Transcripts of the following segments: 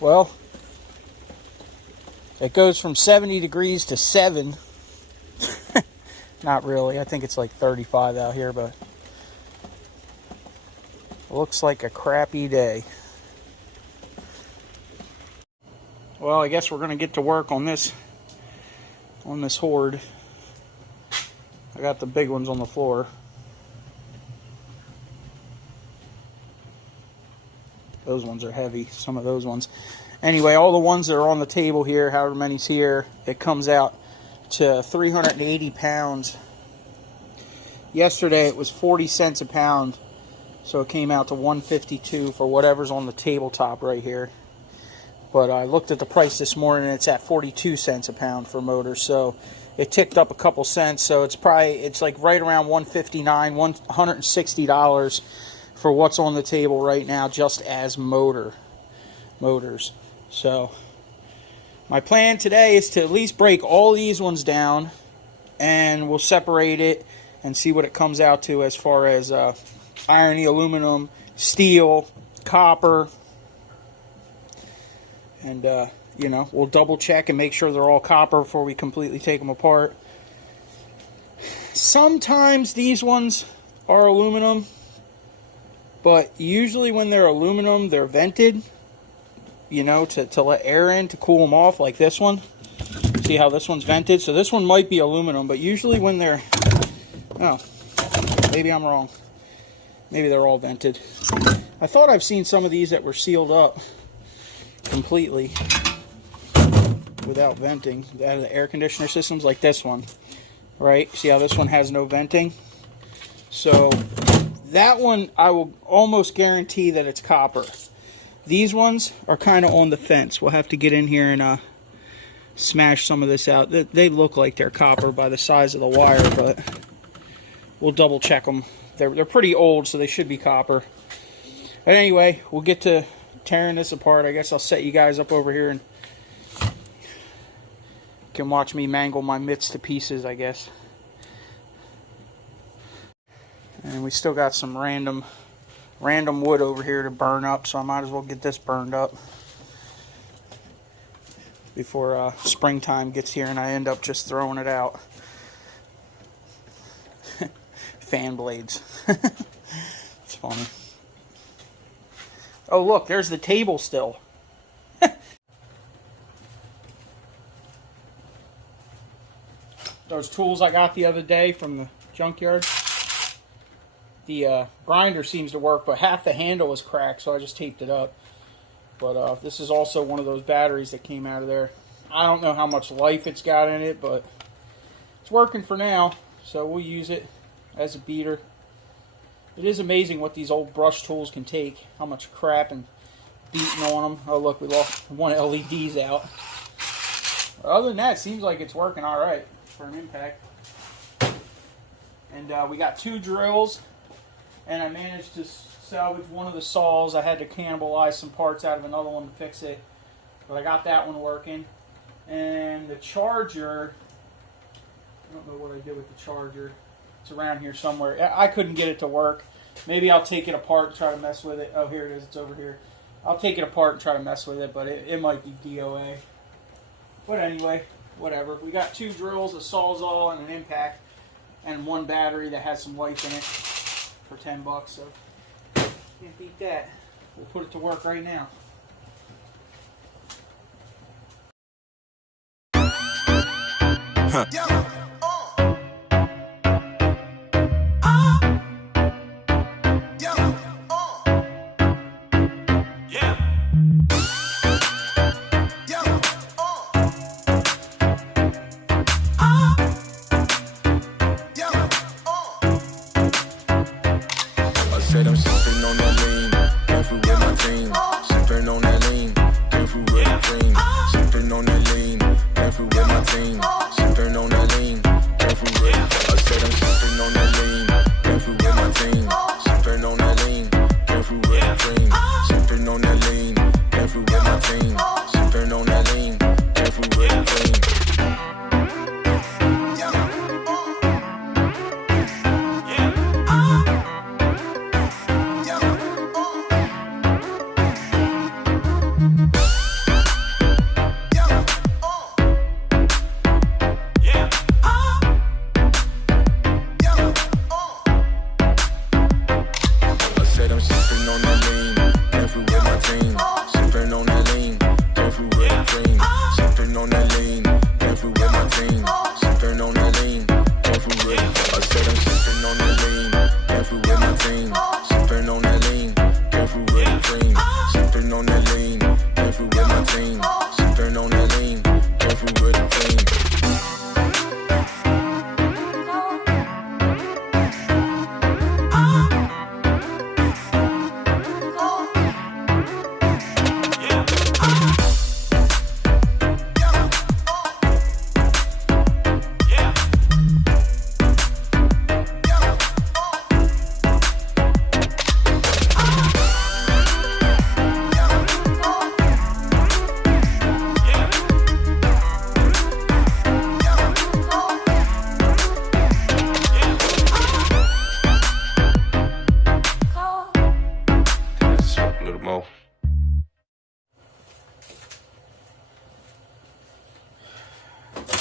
Well, it goes from 70 degrees to 7. Not really. I think it's like 35 out here, but it looks like a crappy day. Well, I guess we're going to get to work on this horde. I got the big ones on the floor. Those ones are heavy, some of those ones. Anyway, all the ones that are on the table here, however many's here, it comes out to 380 pounds. Yesterday it was 40 cents a pound, so it came out to 152 for whatever's on the tabletop right here. But I looked at the price this morning, and it's at 42 cents a pound for motors, so it ticked up a couple cents. So it's like right around $159, $160 for what's on the table right now, just as motors. So my plan today is to at least break all these ones down, and we'll separate it and see what it comes out to as far as irony, aluminum, steel, copper, and you know, we'll double check and make sure they're all copper before we completely take them apart. Sometimes these ones are aluminum, but usually when they're aluminum, they're vented, you know, to let air in, to cool them off, like this one. See how this one's vented? So this one might be aluminum, but usually when they're, oh, maybe I'm wrong. Maybe they're all vented. I thought I've seen some of these that were sealed up completely without venting out of the air conditioner systems, like this one, right? See how this one has no venting? So that one, I will almost guarantee that it's copper. These ones are kind of on the fence. We'll have to get in here and smash some of this out. They look like they're copper by the size of the wire, but we'll double check them. They're pretty old, so they should be copper. But anyway, we'll get to tearing this apart. I guess I'll set you guys up over here and you can watch me mangle my mitts to pieces, I guess. And we still got some random wood over here to burn up, so I might as well get this burned up before springtime gets here and I end up just throwing it out. Fan blades. It's funny. Oh look, there's the table still. Those tools I got the other day from the junkyard. The grinder seems to work, but half the handle is cracked, so I just taped it up. But this is also one of those batteries that came out of there. I don't know how much life it's got in it, but it's working for now, so we'll use it as a beater. It is amazing what these old brush tools can take, how much crap and beating on them. Oh look, we lost one LED's out. But other than that, it seems like it's working alright for an impact. And we got 2 drills, and I managed to salvage one of the saws. I had to cannibalize some parts out of another one to fix it, but I got that one working. And the charger, I don't know what I did with the charger. It's around here somewhere. I couldn't get it to work. Maybe I'll take it apart and try to mess with it. Oh, here it is. It's over here. I'll take it apart and try to mess with it, but it might be DOA. But anyway, whatever. We got 2 drills, a sawzall, and an impact, and 1 battery that has some life in it for $10, so can't beat that. We'll put it to work right now. Huh. Said I'm sipping on that lean, careful with my team. Sipping on that lean, careful with the dream. Sipping on that lean, careful with my team. Sipping on that lean, careful with. I said I'm sipping on that lean, careful with my team. Sipping on that lean, careful with the dream. Sipping on that lean, careful with my team. Sipping on that lean, careful with the dream.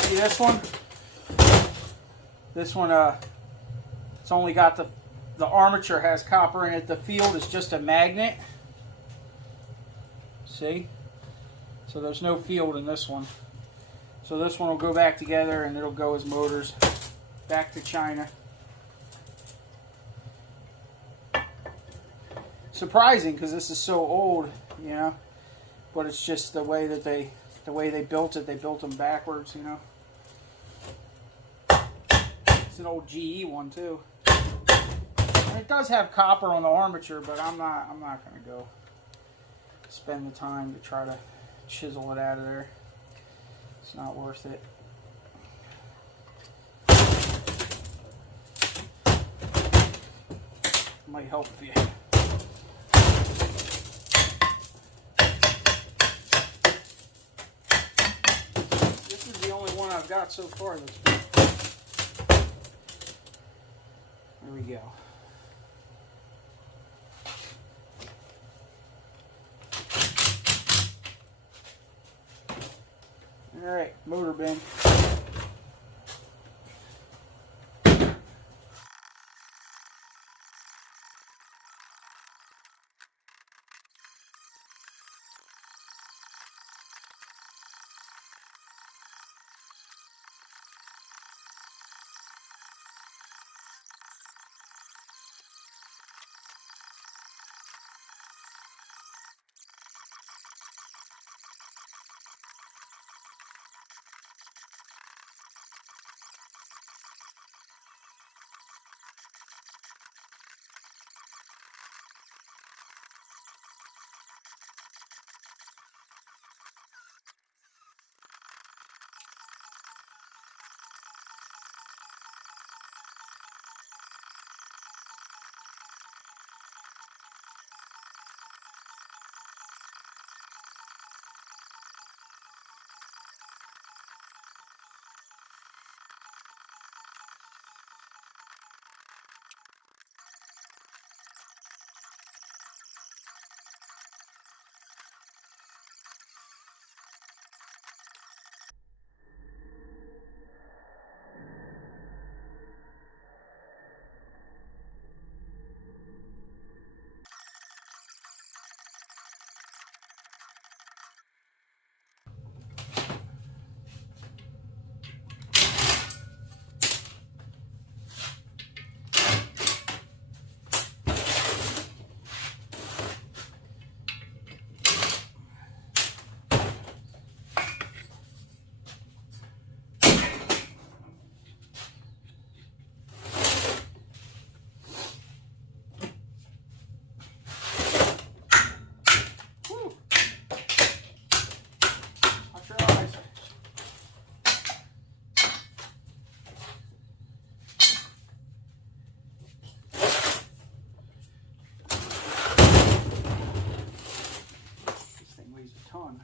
See this one? This one, it's only got the armature has copper in it. The field is just a magnet. See? So there's no field in this one. So this one will go back together and it'll go as motors back to China. Surprising because this is so old, you know, but it's just the way that they built it. They built them backwards, you know. It's an old GE one too. And it does have copper on the armature, but I'm not going to go spend the time to try to chisel it out of there. It's not worth it. Might help if you. This is the only one I've got so far that's good. There we go. All right, motor bin. Ton.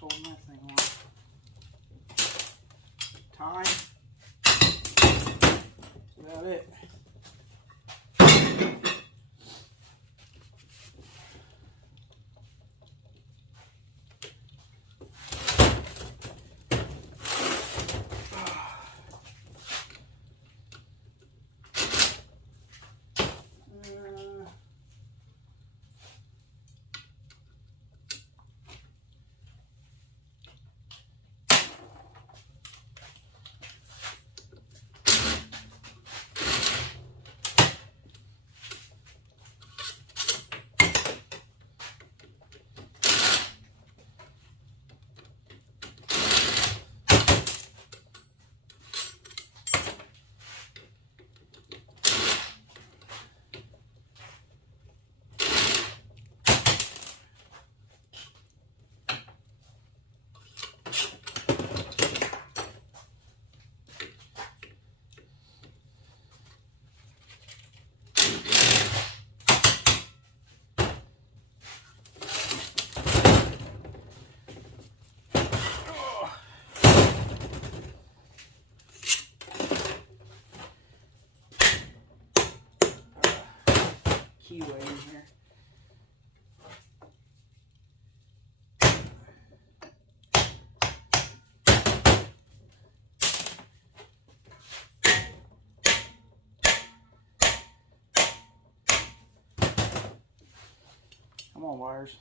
Holding that thing on. Time. That's about it. keyway in here. Come on, wires.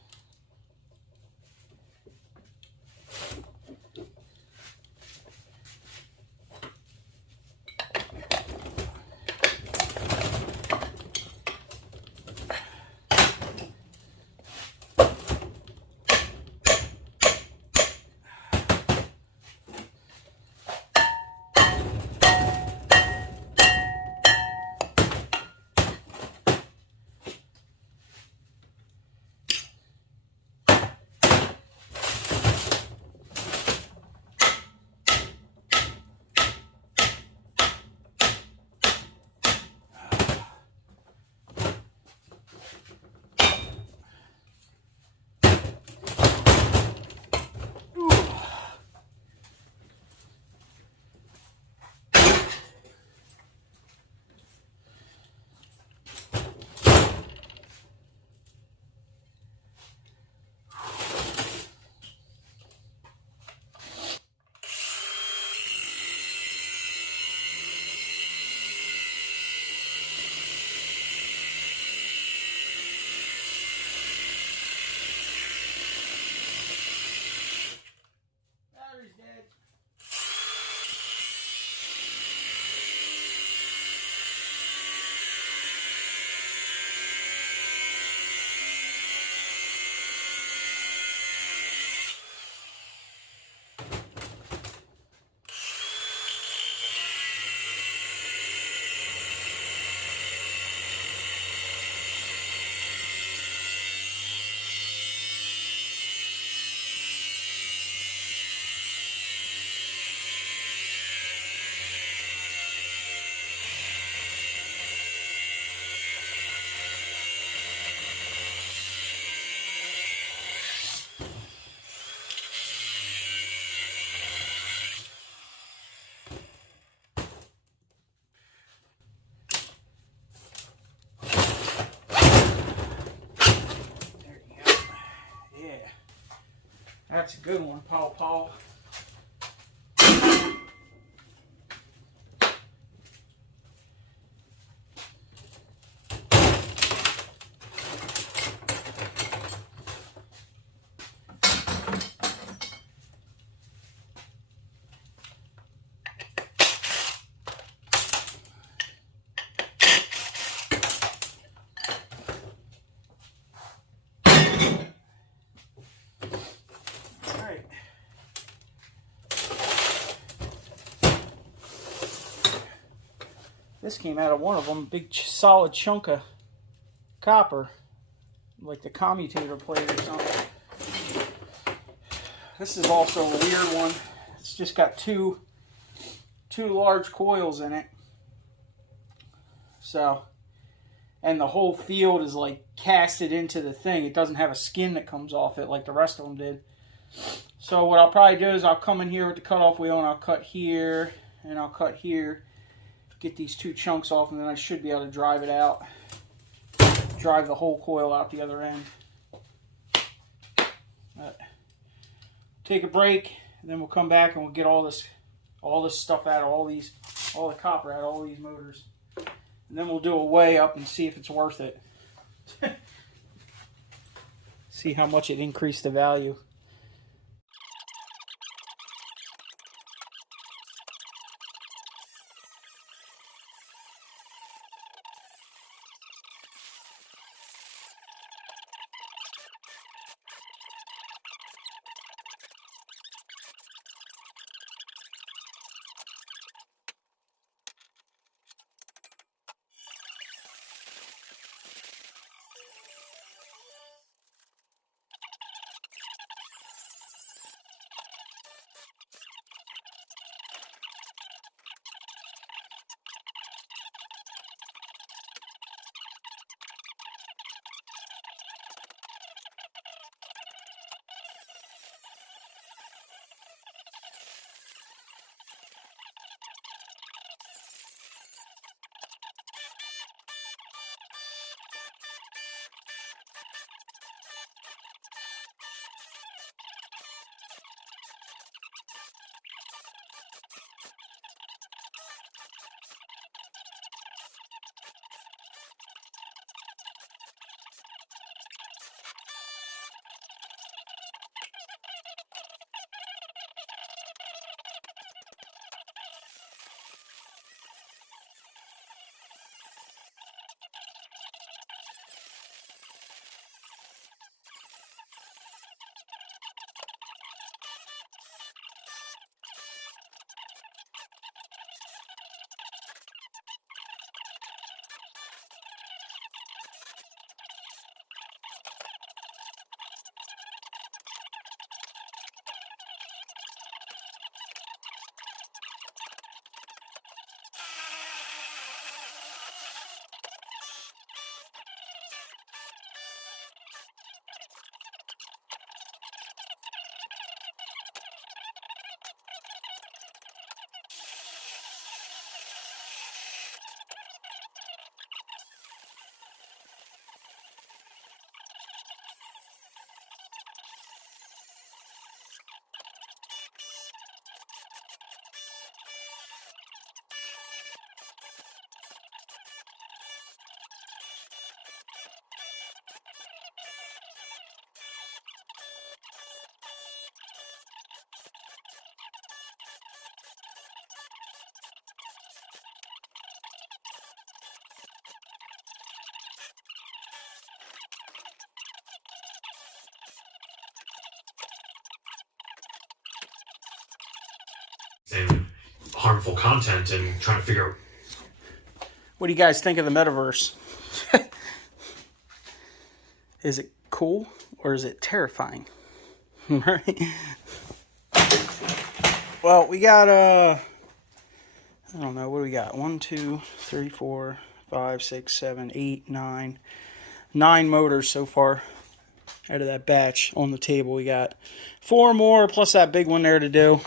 Battery's dead. That's a good one, Paul. This came out of one of them, big solid chunk of copper, like the commutator plate or something. This is also a weird one. It's just got two large coils in it. So, and the whole field is like casted into the thing. It doesn't have a skin that comes off it like the rest of them did. So what I'll probably do is I'll come in here with the cutoff wheel and I'll cut here and I'll cut here. Get these two chunks off, and then I should be able to drive it out. Drive the whole coil out the other end. Take a break, and then we'll come back and we'll get all this stuff out, all the copper out of all these motors, and then we'll do a weigh up and see if it's worth it. See how much it increased the value. and harmful content and trying to figure out. What do you guys think of the metaverse? Is it cool or is it terrifying? Right? Well, we got I don't know, what do we got? 1, 2, 3, 4, 5, 6, 7, 8, 9. 9 motors so far out of that batch on the table. We got 4 more plus that big one there to do.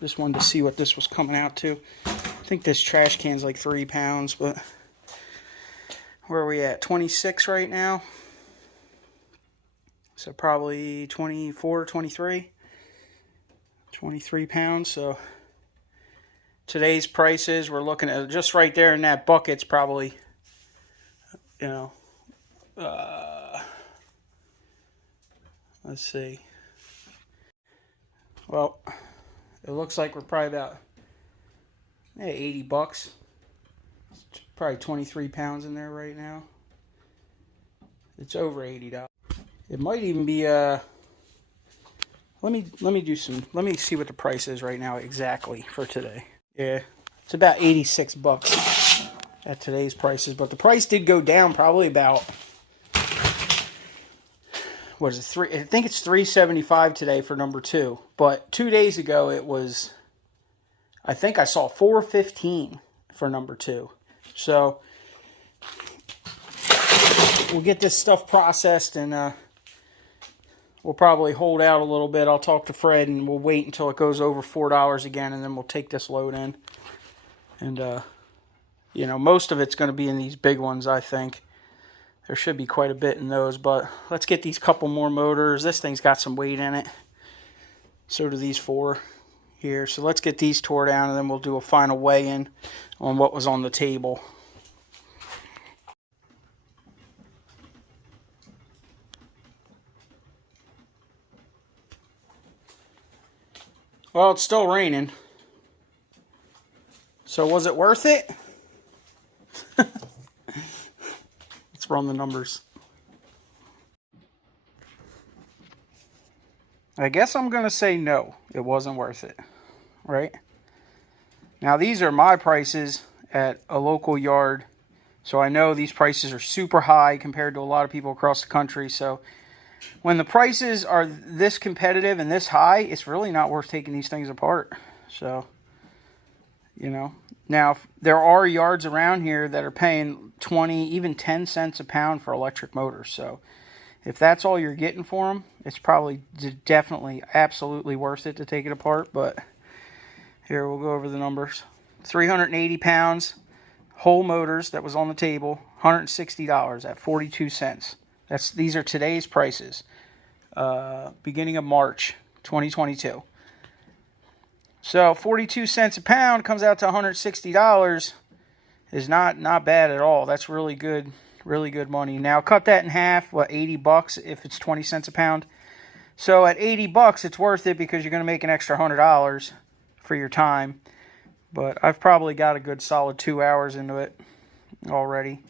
Just wanted to see what this was coming out to. I think this trash can's like 3 pounds, but where are we at? 26 right now. So probably 24, 23. 23 pounds. So today's prices, we're looking at just right there in that bucket's probably, you know, let's see. Well, it looks like we're probably about 80 bucks. It's probably 23 pounds in there right now. It's over $80. It might even be let me see what the price is right now exactly for today. Yeah, it's about 86 bucks at today's prices, but the price did go down probably about, what is it, I think it's $3.75 today for number 2, but 2 days ago it was, I think I saw $4.15 for number 2. So we'll get this stuff processed and we'll probably hold out a little bit. I'll talk to Fred and we'll wait until it goes over $4 again, and then we'll take this load in. And, you know, most of it's going to be in these big ones, I think. There should be quite a bit in those, but let's get these couple more motors. This thing's got some weight in it. So do these 4 here. So let's get these tore down, and then we'll do a final weigh-in on what was on the table. Well, it's still raining. So was it worth it? Let's run the numbers. I guess I'm going to say no, it wasn't worth it. Right? Now these are my prices at a local yard. So I know these prices are super high compared to a lot of people across the country. So when the prices are this competitive and this high, it's really not worth taking these things apart. So, you know. Now, there are yards around here that are paying 20, even 10 cents a pound for electric motors. So, if that's all you're getting for them, it's probably definitely, absolutely worth it to take it apart. But here, we'll go over the numbers. 380 pounds, whole motors that was on the table, $160 at 42 cents. These are today's prices, beginning of March 2022. So 42 cents a pound comes out to $160 is not bad at all. That's really good money. Now cut that in half, what, 80 bucks if it's 20 cents a pound. So at 80 bucks it's worth it because you're going to make an extra $100 for your time. But I've probably got a good solid 2 hours into it already.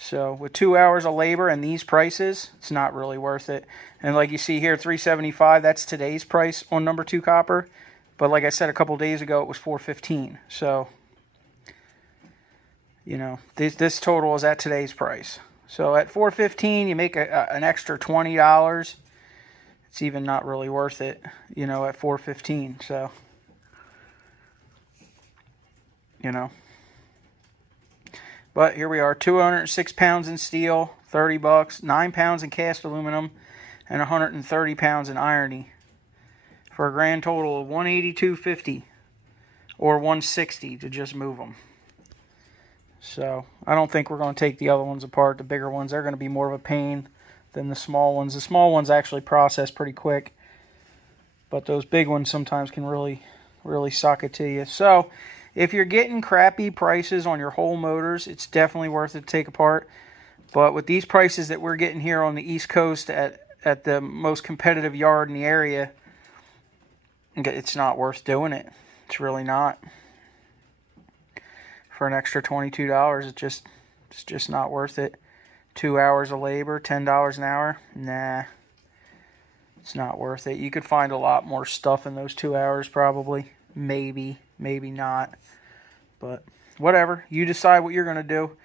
So with 2 hours of labor and these prices, it's not really worth it. And like you see here, $3.75, that's today's price on number 2 copper. But like I said a couple days ago, it was $4.15. So, you know, this total is at today's price. So at $4.15, you make an extra $20. It's even not really worth it, you know, at $4.15. So, you know. But here we are, 206 pounds in steel, 30 bucks, 9 pounds in cast aluminum, and 130 pounds in irony, for a grand total of $182.50 or $160 to just move them. So I don't think we're going to take the other ones apart. The bigger ones are going to be more of a pain than the small ones. The small ones actually process pretty quick, but those big ones sometimes can really suck it to you. So if you're getting crappy prices on your whole motors, it's definitely worth it to take apart. But with these prices that we're getting here on the East Coast at the most competitive yard in the area, it's not worth doing it. It's really not. For an extra $22, it's just not worth it. 2 hours of labor, $10 an hour. Nah, it's not worth it. You could find a lot more stuff in those 2 hours probably. maybe not. But whatever. You decide what you're going to do.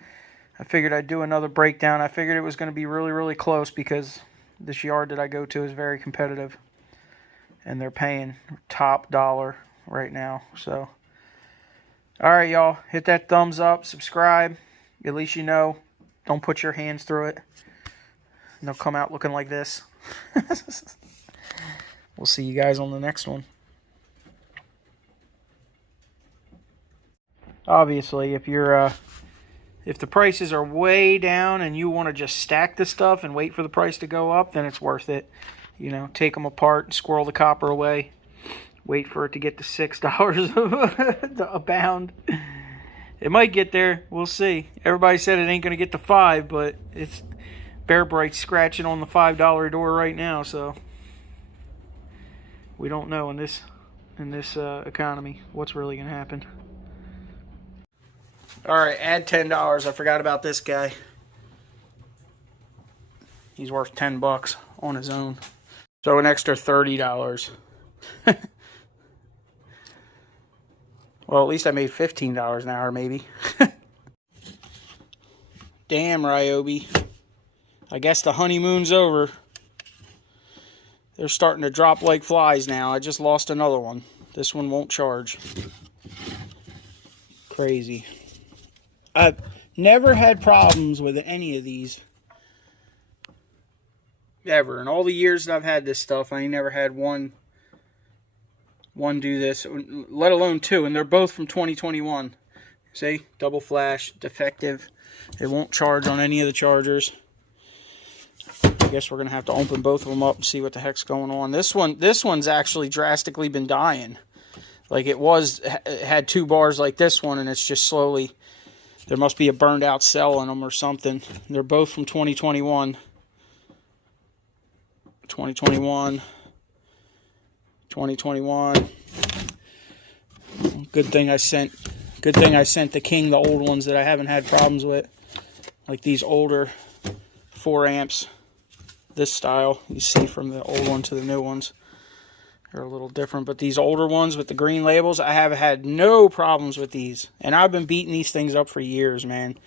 I figured I'd do another breakdown. I figured it was going to be really, really close because this yard that I go to is very competitive. And they're paying top dollar right now. So, all right, y'all. Hit that thumbs up. Subscribe. At least you know. Don't put your hands through it. And they'll come out looking like this. We'll see you guys on the next one. Obviously, if you're if the prices are way down and you want to just stack the stuff and wait for the price to go up, then it's worth it. You know, take them apart, squirrel the copper away, wait for it to get to $6 a pound. It might get there. We'll see. Everybody said it ain't going to get to $5, but it's Bear Bright's scratching on the $5 door right now, so we don't know in this economy what's really going to happen. All right, add $10. I forgot about this guy. He's worth $10 on his own. So an extra $30. Well, at least I made $15 an hour, maybe. Damn, Ryobi. I guess the honeymoon's over. They're starting to drop like flies now. I just lost another one. This one won't charge. Crazy. I've never had problems with any of these. Ever. In all the years that I've had this stuff, I ain't never had one do this, let alone two. And they're both from 2021. See? Double flash, defective. It won't charge on any of the chargers. I guess we're going to have to open both of them up and see what the heck's going on. This one's actually drastically been dying. Like it had 2 bars like this one, and it's just slowly... There must be a burned out cell in them or something. They're both from 2021. 2021. 2021. Good thing I sent the King the old ones that I haven't had problems with. Like these older 4 amps. This style. You see from the old one to the new ones. They're a little different, but these older ones with the green labels, I have had no problems with these. And I've been beating these things up for years, man.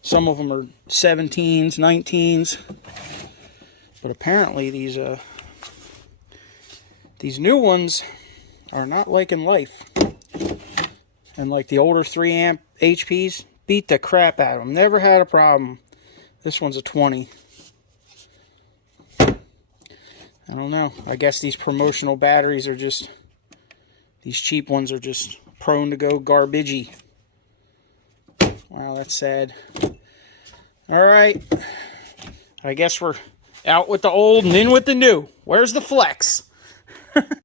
Some of them are 17s, 19s. But apparently these new ones are not liking life. And like the older 3 amp HPs, beat the crap out of them. Never had a problem. This one's a 20. I don't know. I guess these promotional batteries are just... These cheap ones are just prone to go garbagey. Wow, that's sad. Alright. I guess we're out with the old and in with the new. Where's the flex?